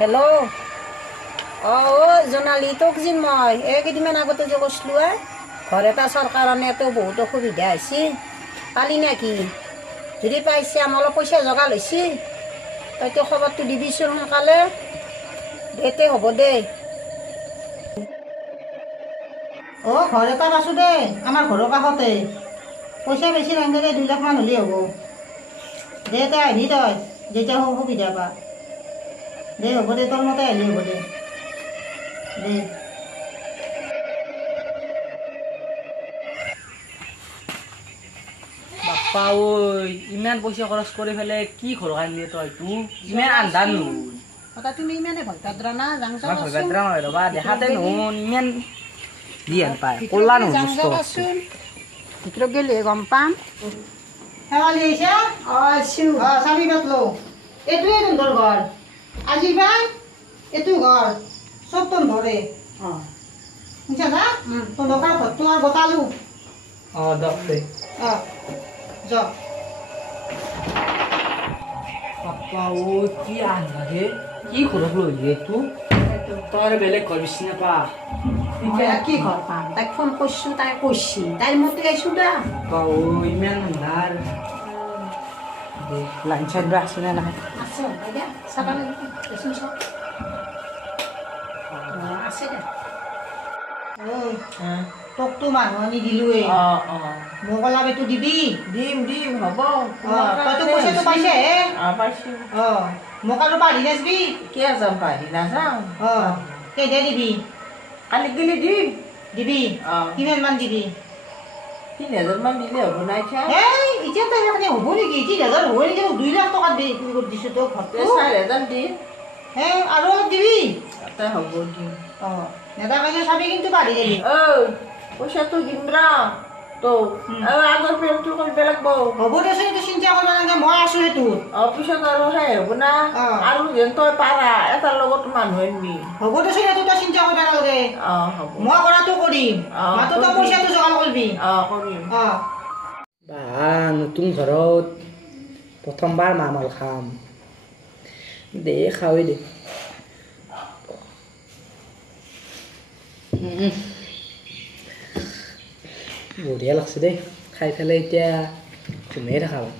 Hello' Jonali তোক যে মই কেইদিনমান আগতে যে কৈছিলোঁ ঘৰ এটা চোৱাৰ কাৰণেতো বহুত অসুবিধা হৈছে পালি নেকি যদি পাইছে আমাৰ অলপ পইচা যোগাৰ হৈছে তইতো খবৰটো দিবিচোন সোনকালে দেতে হ'ব দে ঘৰ এটা পাইছোঁ দে আমাৰ ঘৰৰ কাষতে পইচা বেছি নালাগে দে 2 লাখ মান হ'লেই হ'ব দে তই আহিবি তই যেতিয়া সুবিধা পা দে হ'ব দে তোৰ মতে আহিলে হ'ব দে দে বাপ্পা ঐ ইমান পইচা খৰচ কৰি পেলাই কি ঘৰ আনিলি তই ইমান আন্ধাৰ নহ'ল তুমি ইমানে ভয় কাদ্ৰা না যাং মই ভয়বাদ্ৰা নহয় ৰ'বা দেখাতে নহ'ল ইমান দি হেন পায় ক'লা নহ'ল মস্ত ভিতৰত গ'লে গম পাম শেৱালি আহিছে আছোঁ চাবি বাট লো এইটোৱে তহঁতৰ ঘৰ আজি পাই এইটো ঘৰ চব তহঁতৰে শুনিছা না তহঁতৰ ঘৰটো আৰু বটালোঁ দক দে যা বাপ্পা ঐ কি আন্ধাৰ হে কি ঘৰত লৈ এইটো তই আৰু বেলেগ ঘৰ বিচাৰি নাপা এতিয়া কি ঘৰ পাম তাইক ফোন কৰিছোঁ তাই কৈছি তাইৰ মতে আহিছোঁ দা বাপ্পা ঐ ইমান আন্ধাৰ দে লাইন চাইন বা আছে নে নাই আছে হ'ব দে চাব লাগিব দেচোন চাওক আছে দে তোকতো মানুহ আনি দিলোৱে মোক অলপ এইটো দিবি দিম হ'ব তইতো পইচাটো পাইছেহে পাইছোঁ মোক আৰু পাহৰি নাযাবি কিয় যাম পাৰি নাযাওঁ কেইটা দিবি কালি গেলি দিম দিবি কিমান মান দিবি 3,000 মান দিলে হ'ব নাই এতিয়া তই সেইকাৰণে হ'ব নেকি 3,000 হ'ব নেকি 2 লাখ টকা দিছোঁ তোক ঘৰটো 4,000 দিম আৰু অলপ দিবি এটা হ'ব দিম নেদা কাইলৈ চাবি কিন্তু পাহৰি যাবি পইচাটো দিম ৰা তো আগৰ পেমেণ্টটো কৰিব লাগিব হ'ব দেচোন এইটো চিন্তা কৰিব নালাগে মই আছোঁ সেইটোত পিছত আৰু সেই হ'ব না আৰু যেন তই পাৰা এটাৰ লগত মানুহ আনিবি হ'ব দেচোন সেইটো তই চিন্তা কৰিব নালাগে হ'ব মই কৰাটো কৰিম মাত্ৰ তই পইচাটো যোগাৰ কৰিবি কৰিম বা নতুন ঘৰত প্ৰথমবাৰ মাল খাম দে খাওঁৱেই দে বঢ়িয়া লাগছে দেই খাই পেলাই এতিয়া ধুনীয়াই দেখা পাওঁ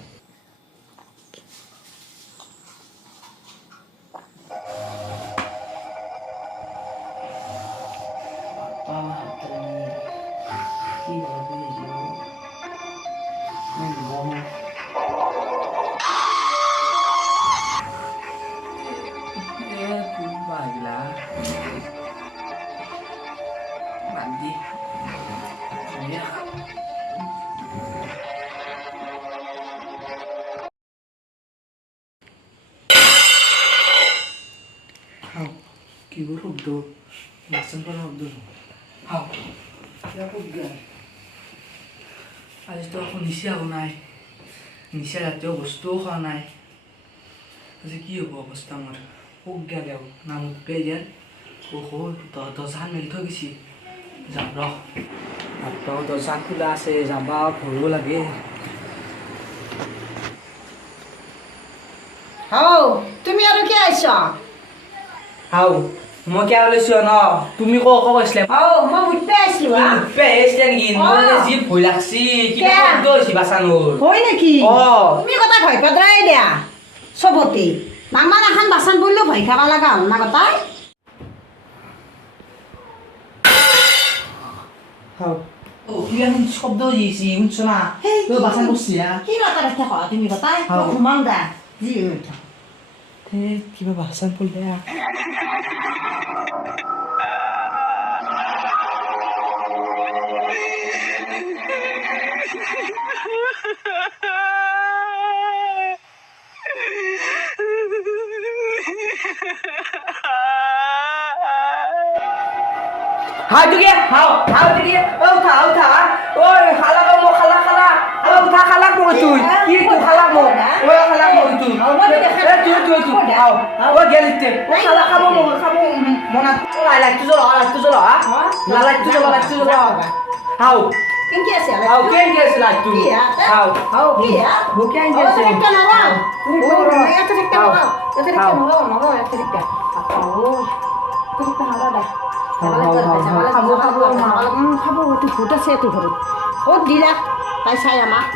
কিবোৰ শব্দ বাচন কৰা শব্দ আজিতো আকৌ নিচা নাই নিচা জাতীয় বস্তুও খোৱা নাই আজি কি হ'ব অৱস্থা মোৰ খুব গেলেও নাম উঠবে যেন দৰ্জাখন মেলি থৈ গৈছি যাম ৰ দৰ্জা খোলা আছে যাবা ভয়ো লাগে তুমি আৰু কি আহিছ মই কিয় লৈছো ন তুমি ক'ব কৈছিলে মই উঠবে আহিছিলোঁ নেকি যি ভয় লাগছি কিবা শব্দ হৈছে বাচানোৰ হয় নেকি তুমি কথা ভয় পদ্ৰাই দিয়া চবতে নামান এখন বাচন পৰিলেও ভয় খাব লগা হ'ল না কথাই কিবা শব্দ দিছি শুনছ না তই বাচন কৰিছিলি কি কথা কথা কয় তুমি কথাই ঘুমাও দা যি কিবা বাচন পৰিলে Hai tu kia, hau tu kia, thả, ôi khalak mo, khalak, uta khalak mo tu, tu khalak mo tu, tu, hau, gel itu, khalak kamu nak, lai tu jolo, lai tu jolo, hau, Quem que é essa? Quem que é esse lá tu? Que é? Bukan Oh, dia saya esse. kan awal. Oh, ya tadi kan awal. Ya tadi kan awal, ya tadi kan. খাব এইটো ভূত আছে এইটো ঘৰত ক'ত দিলা তাই চাই আমাক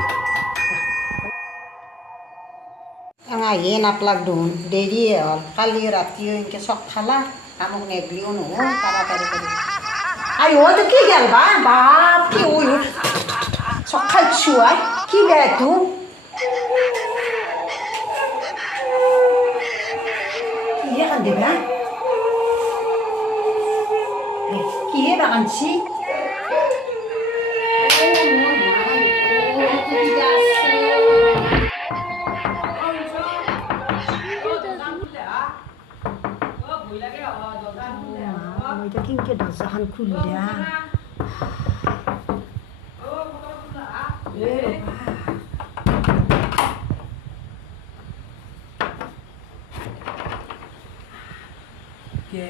আহিয়ে নাপলাক দেখোন দেৰিয়ে হ'ল কালি ৰাতিও এনেকৈ চক খালা আমাক নেগলিও নহয় তাড়াতাড়ি কৰি আই অ'টো কি গেল বাপ কি চক খাইছো আই কি বেয়া এইটো কিহে কান্দিবা কিহে বা কান্দছি এটা কিনকে দরজাখান খুলিয়া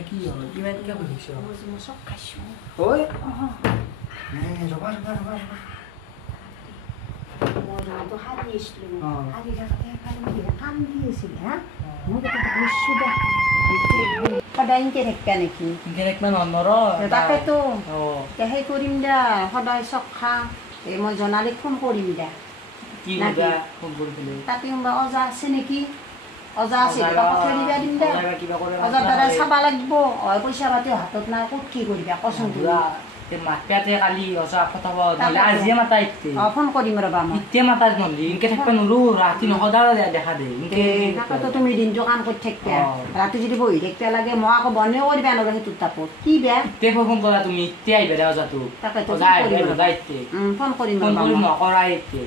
কি হ'ল কিমান কিয় কৰিছ চব খাইছো ঐ মই যাওঁতো সাৰি আছিলোঁ অঁ। সাৰি থাকোঁতে এফালে কান্দি আছিল হা মোক এটা কৈছোঁ দে সদায় এনেকৈ থাকিবা নেকি কেনেকমান অন্নৰ তাকেতো অঁ এতিয়া সেই কৰিম দে সদায় চক খা এই মই জনালীক ফোন কৰিম দে কি নাকি? কৰিবা ফোন কৰি পেলাই তাতে কোনোবা অজা আছে নেকি অজা আছে অজাৰ পঠাই দিবা দিম দে অজাৰ কিবা কৰে অজাৰ দ্বাৰা চাব লাগিব হয় পইচা পাতিও হাতত নাই ক'ত কি কৰিবা কচোন তুমি বুঢ়া মাতিয়াতে কালি অজা ফটাব নহ'লে আজিয়ে মাতা ইতে অঁ ফোন কৰিম ৰ'বা মই ইতে মাতা নহ'লে ইনকে থাকিব নোৱাৰো ৰাতি নসদায় দেখা দে ইনকে তাকেতো তুমি দিনটো কাম কৰি থাকিবা অঁ। ৰাতি যদি বহি থাকিবা লাগে মই আকৌ বনেও কৰিবা নোৱাৰো সেইটোৰ তাপত কি বেয়া ইতে ফোন কৰা তুমি ইতে আহিবা দে অজাটো তাকেতো অজা ফোন কৰিম আহিবা ৰ'বা। ইতে ফোন কৰিম ফোন ৰ'বা কৰি মই। নকৰা ইতে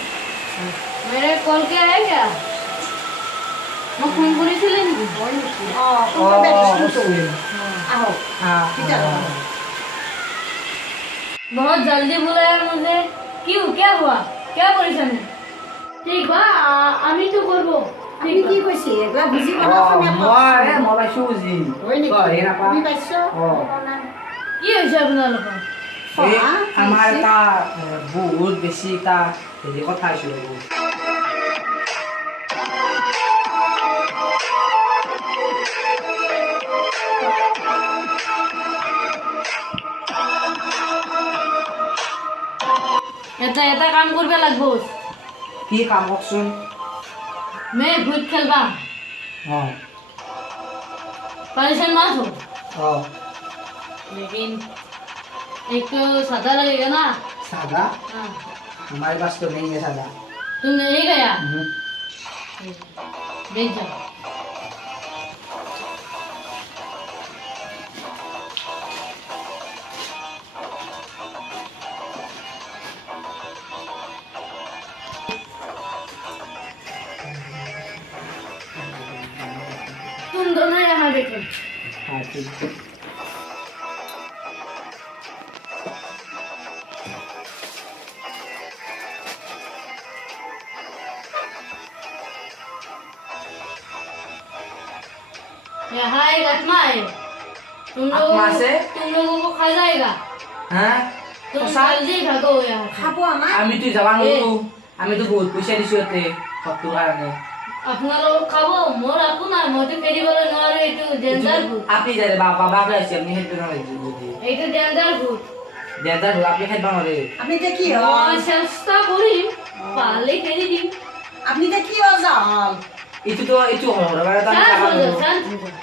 मेरे कॉल के आया क्या मैं फोन কৰিছিলে নেকি অঁ ফোন কৰিবা দিছোঁতো। আহক কেতিয়া যাবা? बहुत जल्दी बुलाया मुझे क्यों क्या हुआ क्या परेशानी ठीक बा আমি তো করব আপুনি কি কৈছে এইবিলাক বুজি পোৱা নাই, অসমীয়াত কওকচোন। মই পাইছো বুজি হয় নেকি তই নাপা তুমি পাইছ কি হৈছে আপোনালোকৰ এই হা, আমাৰ হৈছে? এটা বহুত বেছি এটা হেৰি কথা হৈছে ৰ'ব এটা এটা কাম কৰিব লাগিব কি কাম কওকচোন मैं भूत खेलबा অঁ परेशान मत हो অঁ लेकिन एक तो सादा लगेगा ना सादा हाँ हमारे पास तो नहीं है सादा तुम नहीं गया देख जाओ तुम दोनों यहाँ देखो हाँ ठीक है यहाँ एक आत्मा है आत्मा से? तुम लोगों को खा जाएगा हाँ तुम সঁচা? जल्दी भागो यहाँ से। খাব আমাক আমিতো যাবা নোৱাৰো আমিতো বহুত পইচা দিছো ইয়াতে ঘৰটোৰ কাৰণে আপোনালোকক খাব মোৰ একো নাই মইতো ফেৰিবলৈ নোৱাৰো এইটো ডেঞ্জাৰ ভূত আপনি যাতে বাবাকে আছে আপনি খেলতে নোৱাৰে যদি এইটো ডেঞ্জাৰ ভূত ডেঞ্জাৰ হ'ল আপনি খেলবা নোৱাৰে আপুনি এতিয়া কি মই হ'ল চেষ্টা কৰিম পালে খেলি দিম আপুনি এতিয়া কি অজা হ'ল এইটোতো এইটো হৰবাৰ এটা শান্ত যাবা হৈ যাও, নোৱাৰো শান্ত হৈ যাও।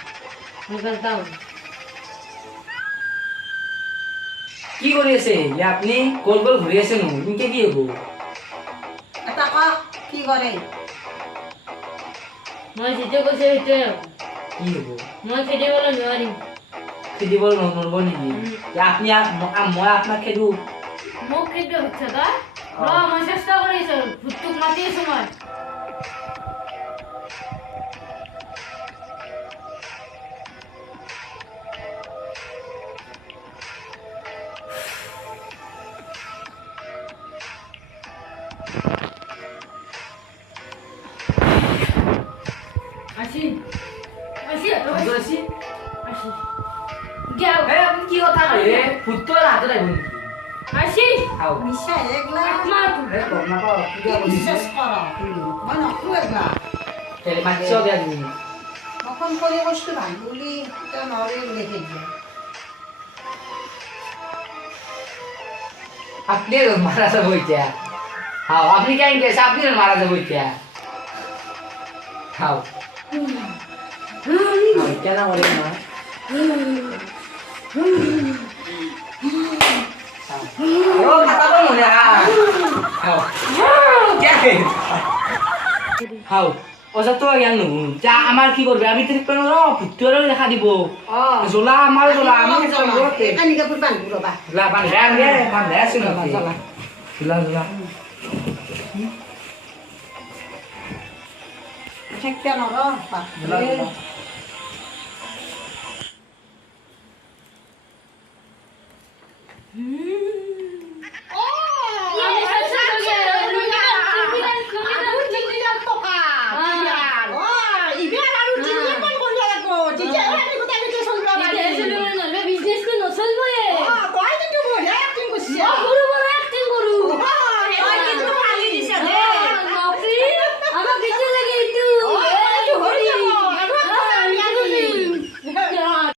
নিকলতা হো। কি কৰি আছে আপনি গোল গোল ঘূৰি আছে নো ইনকে কি হ'ব এটা কওক কি কৰে মই যিটো কৈছো সেইটোৱে হ'ব। কি হ'ব মই খেলিবলৈ নোৱাৰিম খেলিব নোৱাৰিব নেকি আপনি মই আপোনাক খেলো মোক কিন্তু হচ্ছে তা মই চেষ্টা কৰিছো ভূতটোক মাতি আছো মই আসি আসি হাতত আছে আসি যাও এই আপনি কি কথা কয় ভূতটো হাতত আহিব আসি খাও মিছা একলা একমাত এ গম নাপাওঁ কিবা বিশ্বাস কৰ তুমি মই নকৰো একলা তেল মাছ দিয়া তুমি মই ফোন কৰি কৈছোঁ ভাল বুলি তই নৰে বুলি দিয়া আপনি মারা যাবো এটা হাও আপনি কেন গেছে আপনি মারা যাবো এটা হাও কেনা কৰিম মই ও খাতা মনে হাও কে হাও ওজা তো জ্ঞান যা আমার কি করবে আমি ঠিক পেন ভুতুরে দেখা দিব জোলা আমার জোলা আমি কানি কাপোৰ বান্ধো ৰ'বা জোলা পানি ৰে ৰে পানি ৰে শুনো জোলা জোলা থাকিব নৰ জোলা হুম